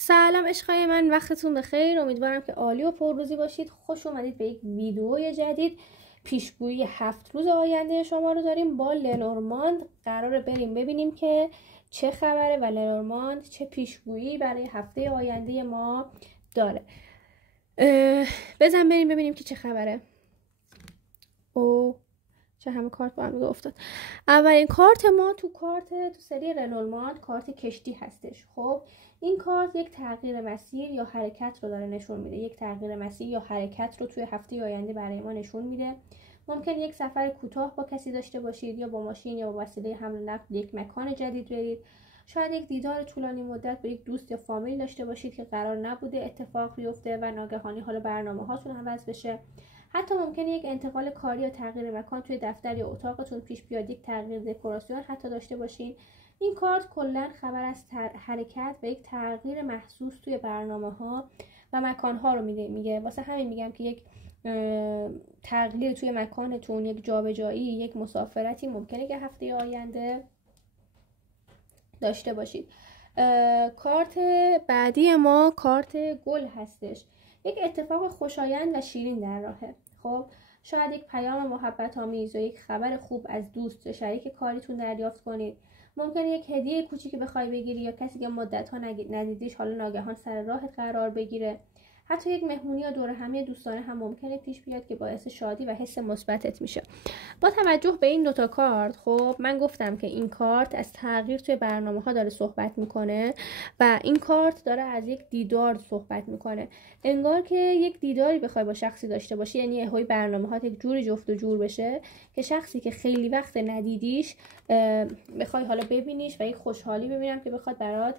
سلام عشقای من، وقتتون بخیر. امیدوارم که عالی و پرروزی باشید. خوش اومدید به یک ویدیوی جدید. پیشگویی 7 روز آینده شما رو داریم با لنورماند. قراره بریم ببینیم که چه خبره و لنورماند چه پیشگویی برای هفته آینده ما داره. بزن بریم ببینیم که چه خبره. چه همه کارت با هم دیگه افتاد. اولین کارت ما تو سری رنولماند کارت کشتی هستش. خب این کارت یک تغییر مسیر یا حرکت رو داره نشون میده. یک تغییر مسیر یا حرکت رو توی هفته آینده برای ما نشون میده. ممکن یک سفر کوتاه با کسی داشته باشید یا با ماشین یا با وسیله حمل و نقل یک مکان جدید برید. شاید یک دیدار طولانی مدت با یک دوست یا فامیل داشته باشید که قرار نبوده اتفاق بیفته و ناگهانی حالا برنامه هاتون عوض بشه. حتی ممکنه یک انتقال کاری یا تغییر مکان توی دفتر یا اتاقتون پیش بیاد، یک تغییر دکوراسیون حتی داشته باشین. این کارت کلا خبر از حرکت و یک تغییر محسوس توی برنامه‌ها و مکان‌ها رو میگه. واسه همین میگم که یک تغییر توی مکانتون، یک جابجایی، یک مسافرتی ممکنه که هفته آینده داشته باشید. کارت بعدی ما کارت گل هستش. یک اتفاق خوشایند و شیرین در راهه. خب شاید یک پیام محبت آمیز یا یک خبر خوب از دوست یا شریک کاریتون دریافت کنید. ممکنه یک هدیه کوچیکی بخوای بگیری یا کسی که مدت‌ها ندیدیش حالا ناگهان سر راهت قرار بگیره. حتی یک مهمونی یا دور همی دوستانه هم ممکنه پیش بیاد که باعث شادی و حس مثبتت میشه. با توجه به این دوتا کارت، خب من گفتم که این کارت از تغییر توی برنامه ها داره صحبت میکنه و این کارت داره از یک دیدار صحبت میکنه. انگار که یک دیداری بخوای با شخصی داشته باشی، یعنی یهویی برنامه ها یک جوری جفت و جور بشه که شخصی که خیلی وقت ندیدیش بخوای حالا ببینیش و یک خوشحالی ببینم که بخواد برات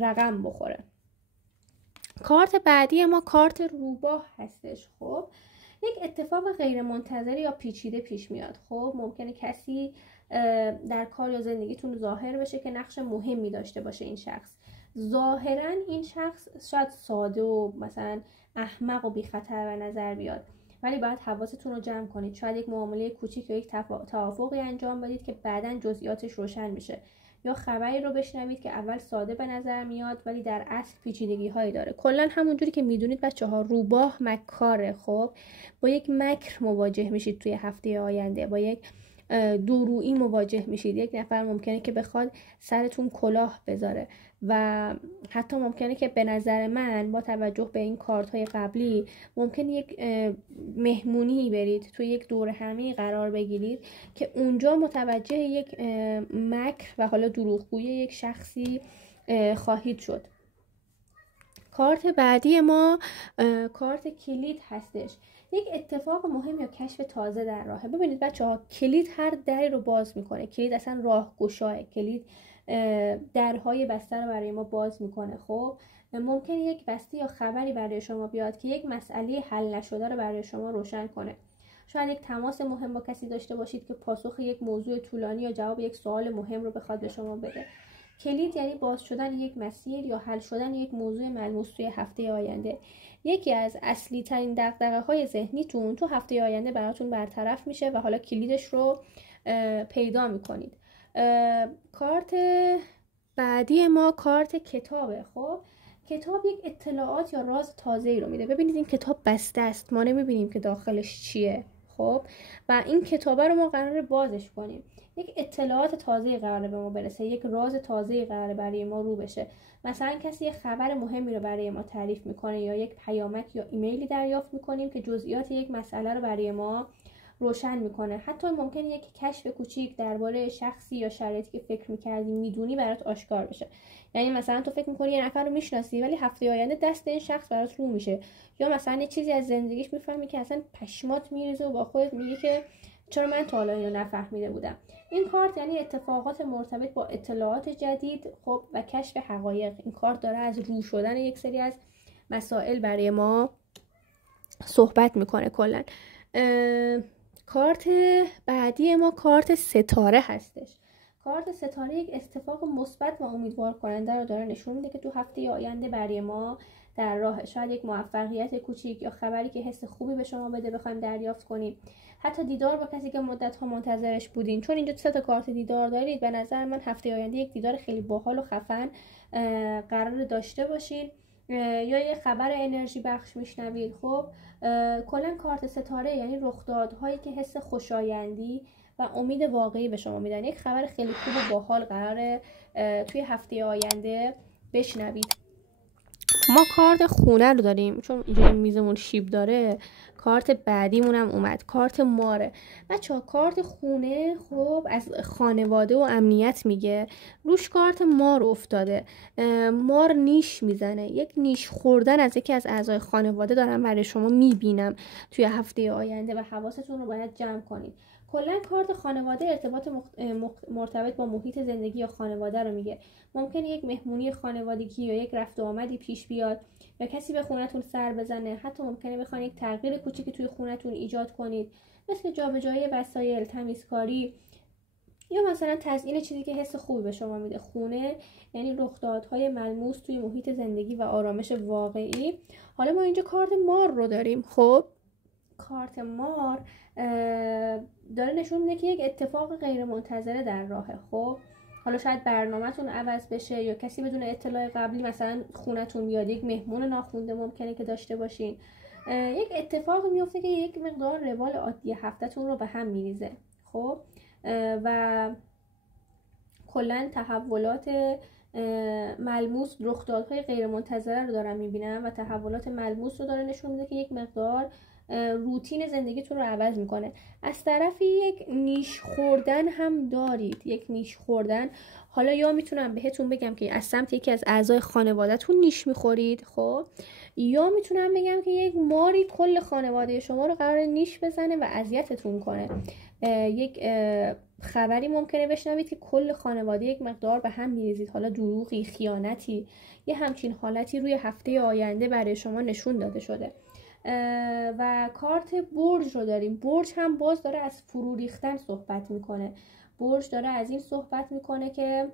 رقم بخوره. کارت بعدی ما کارت روباه هستش. خب یک اتفاق غیر منتظره یا پیچیده پیش میاد. خب ممکنه کسی در کار یا زندگیتون ظاهر بشه که نقش مهمی داشته باشه. این شخص ظاهرا این شخص شاید ساده و مثلا احمق و بی خطر به نظر بیاد، ولی باید حواستون رو جمع کنید. شاید یک معامله کوچیک یا یک توافقی انجام بدید که بعداً جزئیاتش روشن میشه، یا خبری رو بشنوید که اول ساده به نظر میاد ولی در اصل پیچیدگی هایی داره. کلا همونجوری که میدونید بچه‌ها، روباه مکاره. خب با یک مکر مواجه میشید توی هفته آینده، با یک دورویی مواجه میشید. یک نفر ممکنه که بخواد سرتون کلاه بذاره و حتی ممکنه که به نظر من با توجه به این کارت های قبلی ممکنه یک مهمونی برید، توی یک دور همی قرار بگیرید که اونجا متوجه یک مکر و حالا دروغگویی یک شخصی خواهید شد. کارت بعدی ما کارت کلید هستش. یک اتفاق مهم یا کشف تازه در راهه. ببینید بچه‌ها، کلید هر دری رو باز میکنه. کلید اصلا راهگشاه. کلید درهای بسته رو برای ما باز میکنه. خب ممکنه یک بسته یا خبری برای شما بیاد که یک مسئله حل نشده رو برای شما روشن کنه. شاید یک تماس مهم با کسی داشته باشید که پاسخ یک موضوع طولانی یا جواب یک سوال مهم رو بخواد به شما بده. کلید یعنی باز شدن یک مسیر یا حل شدن یک موضوع ملموس توی هفته آینده. یکی از اصلی ترین دغدغه‌های ذهنیتون تو هفته آینده براتون برطرف میشه و حالا کلیدش رو پیدا میکنید. کارت بعدی ما کارت کتابه. خب کتاب یک اطلاعات یا راز تازه‌ای رو میده. ببینید این کتاب بسته است، ما نمیبینیم که داخلش چیه. خب و این کتابه رو ما قراره بازش کنیم. یک اطلاعات تازه‌ای قراره به ما برسه، یک راز تازه‌ای قراره برای ما رو بشه. مثلا کسی یک خبر مهمی رو برای ما تعریف میکنه یا یک پیامک یا ایمیلی دریافت میکنیم که جزئیات یک مسئله رو برای ما روشن میکنه. حتی ممکنه یک کشف کوچیک درباره شخصی یا شرایطی که فکر میکردی میدونی برات آشکار بشه. یعنی مثلا تو فکر میکنی یه نفر رو میشناسی ولی هفته آینده دست این شخص برات رو میشه، یا مثلا یه چیزی از زندگیش میفهمی که اصلا پشمات میریزه و با خودت میگی که چرا من تا حالا اینو نفهمیده بودم. این کارت یعنی اتفاقات مرتبط با اطلاعات جدید خب و کشف حقایق. این کارت داره از رو شدن یک سری از مسائل برای ما صحبت میکنه. کلا کارت بعدی ما کارت ستاره هستش. کارت ستاره یک اتفاق مثبت و امیدوار کننده رو داره نشون میده که تو هفته آینده برای ما در راه. شاید یک موفقیت کوچیک یا خبری که حس خوبی به شما بده بخوایم دریافت کنیم. حتی دیدار با کسی که مدت‌ها منتظرش بودین. چون اینجا 3 تا کارت دیدار دارید، به نظر من هفته آینده یک دیدار خیلی باحال و خفن قرار داشته باشین یا یه خبر انرژی بخش میشنوید. خب کلا کارت ستاره یعنی رخدادهایی که حس خوشایندی و امید واقعی به شما میدن. یک خبر خیلی خوب و باحال قراره توی هفته آینده بشنوید. ما کارت خونه رو داریم، چون اینجا میزمون شیب داره. کارت بعدیمون هم اومد، کارت ماره. بچه‌ها کارت خونه خب از خانواده و امنیت میگه، روش کارت مار افتاده. مار نیش میزنه، یک نیش خوردن از یکی از اعضای خانواده دارم برای شما میبینم توی هفته آینده و حواستون رو باید جمع کنید. کلا کارت خانواده ارتباط مرتبط با محیط زندگی یا خانواده رو میگه. ممکنه یک مهمونی خانوادگی یا یک رفت و آمدی پیش بیاد یا کسی به خونتون سر بزنه. حتی ممکنه بخواید یک تغییر کوچیکی توی خونتون ایجاد کنید، مثل جابجایی وسایل، تمیزکاری یا مثلا تزیین چیزی که حس خوبی به شما میده. خونه یعنی رخدادهای ملموس توی محیط زندگی و آرامش واقعی. حالا ما اینجا کارت مار رو داریم. خب کارت مار داره نشون میده که یک اتفاق غیر منتظره در راهه. خب حالا شاید برنامه‌تون عوض بشه یا کسی بدون اطلاع قبلی مثلا خونتون بیاد، یک مهمون ناخوانده ممکنه که داشته باشین. یک اتفاق میفته که یک مقدار روال عادی هفته‌تون رو به هم میریزه. خب و کلا تحولات ملموس، رخدادهای غیر منتظره رو دارم میبینم و تحولات ملموس رو داره نشون میده که یک مقدار روتین زندگیتون رو عوض میکنه. از طرفی یک نیش خوردن هم دارید، یک نیش خوردن. حالا یا میتونم بهتون بگم که از سمت یکی از اعضای خانواده‌تون نیش میخورید، خب یا میتونم بگم که یک ماری کل خانواده شما رو قرار نیش بزنه و اذیتتون کنه. یک خبری ممکنه بشنوید که کل خانواده یک مقدار به هم میریزید، حالا دروغی، خیانتی، یه همچین حالتی روی هفته آینده برای شما نشون داده شده. و کارت برج رو داریم. برج هم باز داره از فرو ریختن صحبت میکنه. برج داره از این صحبت میکنه که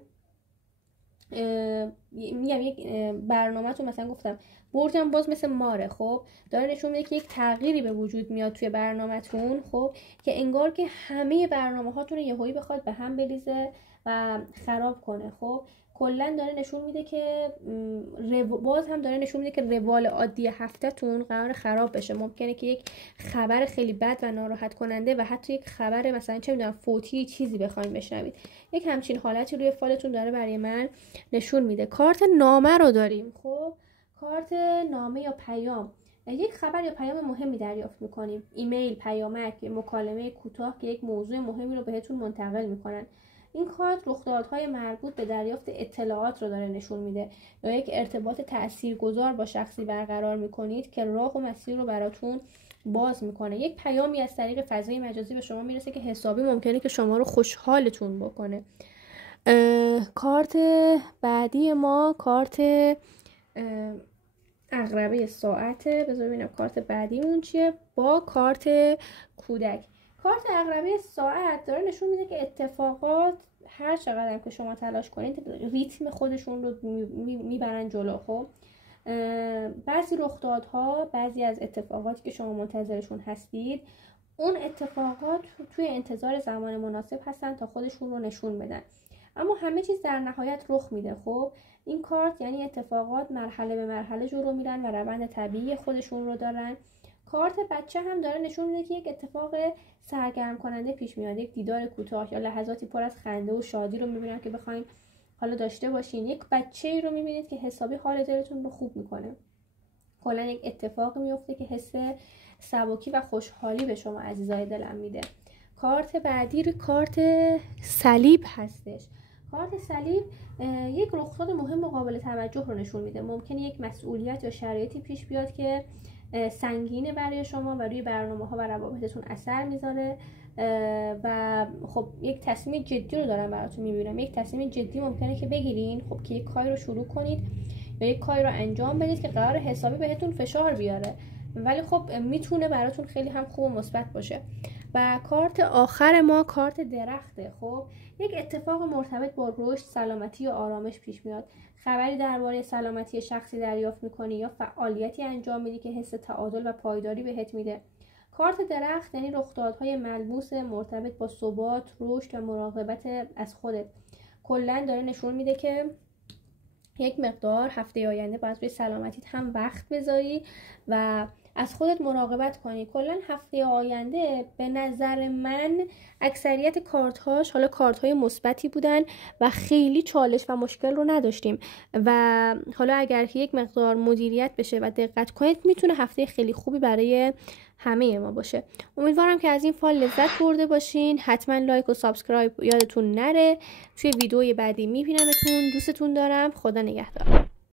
میگم یک برنامه تو مثلا گفتم برج هم باز مثل ماره. خب داره نشون میده که یک تغییری به وجود میاد توی برنامه‌تون، خب که انگار که همه برنامه‌هاتون رو یهویی بخواد به هم بریزه و خراب کنه. خب کلا داره نشون میده که باز هم داره نشون میده که روال عادی هفته‌تون قرار خراب بشه. ممکنه که یک خبر خیلی بد و ناراحت کننده و حتی یک خبر مثلا چه میدونم فوتی چیزی بخواید بشنوید. یک همچین حالتی روی فالتون داره برای من نشون میده. کارت نامه رو داریم. خب کارت نامه یا پیام، یک خبر یا پیام مهمی دریافت میکنیم. ایمیل، پیامک، مکالمه کوتاه که یک موضوع مهمی رو بهتون منتقل میکنن. این کارت رخدادهای مربوط به دریافت اطلاعات رو داره نشون میده یا یک ارتباط تاثیرگذار با شخصی برقرار میکنید که راه و مسیر رو براتون باز میکنه. یک پیامی از طریق فضای مجازی به شما میرسه که حسابی ممکنه که شما رو خوشحالتون بکنه. کارت بعدی ما کارت عقربه ساعته. بذار ببینم کارت بعدیمون چیه. با کارت کودک. کارت عقربه ساعت داره نشون میده که اتفاقات هر چقدر که شما تلاش کنید ریتم خودشون رو میبرن جلو. خب بعضی رخدادها، بعضی از اتفاقاتی که شما منتظرشون هستید، اون اتفاقات توی انتظار زمان مناسب هستن تا خودشون رو نشون بدن، اما همه چیز در نهایت رخ میده. خب این کارت یعنی اتفاقات مرحله به مرحله جلو میرن و روند طبیعی خودشون رو دارن. کارت بچه هم داره نشون میده که یک اتفاق سرگرم کننده پیش میاد، یک دیدار کوتاه یا لحظاتی پر از خنده و شادی رو میبینن که بخواین حالا داشته باشین. یک بچه‌ای رو میبینید که حسابی حال دلتون رو خوب میکنه. کلا یک اتفاق میفته که حس سبکی و خوشحالی به شما عزیزای دلم میده. کارت بعدی کارت صلیب هستش. کارت صلیب یک رخداد مهم و قابل توجه رو نشون میده. ممکنه یک مسئولیت یا شرایطی پیش بیاد که سنگینه برای شما و روی برنامه‌ها و روابطتون اثر میذاره و خب یک تصمیم جدی رو دارم براتون میبینم. یک تصمیم جدی ممکنه که بگیرین، خب که یک کاری رو شروع کنید یا یک کاری رو انجام بدید که قرار حسابی بهتون فشار بیاره، ولی خب میتونه براتون خیلی هم خوب و مثبت باشه. و کارت آخر ما کارت درخته. خب یک اتفاق مرتبط با رشد، سلامتی و آرامش پیش میاد. خبری درباره سلامتی شخصی دریافت میکنی یا فعالیتی انجام میدی که حس تعادل و پایداری بهت میده. کارت درخت یعنی رخدادهای ملموس مرتبط با ثبات، رشد و مراقبت از خودت. کلا داره نشون میده که یک مقدار هفته آینده باید روی سلامتیت هم وقت بذاری و از خودت مراقبت کنی. کلا هفته آینده به نظر من اکثریت کارت‌هاش حالا کارت‌های مثبتی بودن و خیلی چالش و مشکل رو نداشتیم و حالا اگر یک مقدار مدیریت بشه و دقت کنید میتونه هفته خیلی خوبی برای همه ما باشه. امیدوارم که از این فال لذت برده باشین. حتما لایک و سابسکرایب یادتون نره. توی ویدیوی بعدی میبینمتون. دوستتون دارم. خدا نگهدار.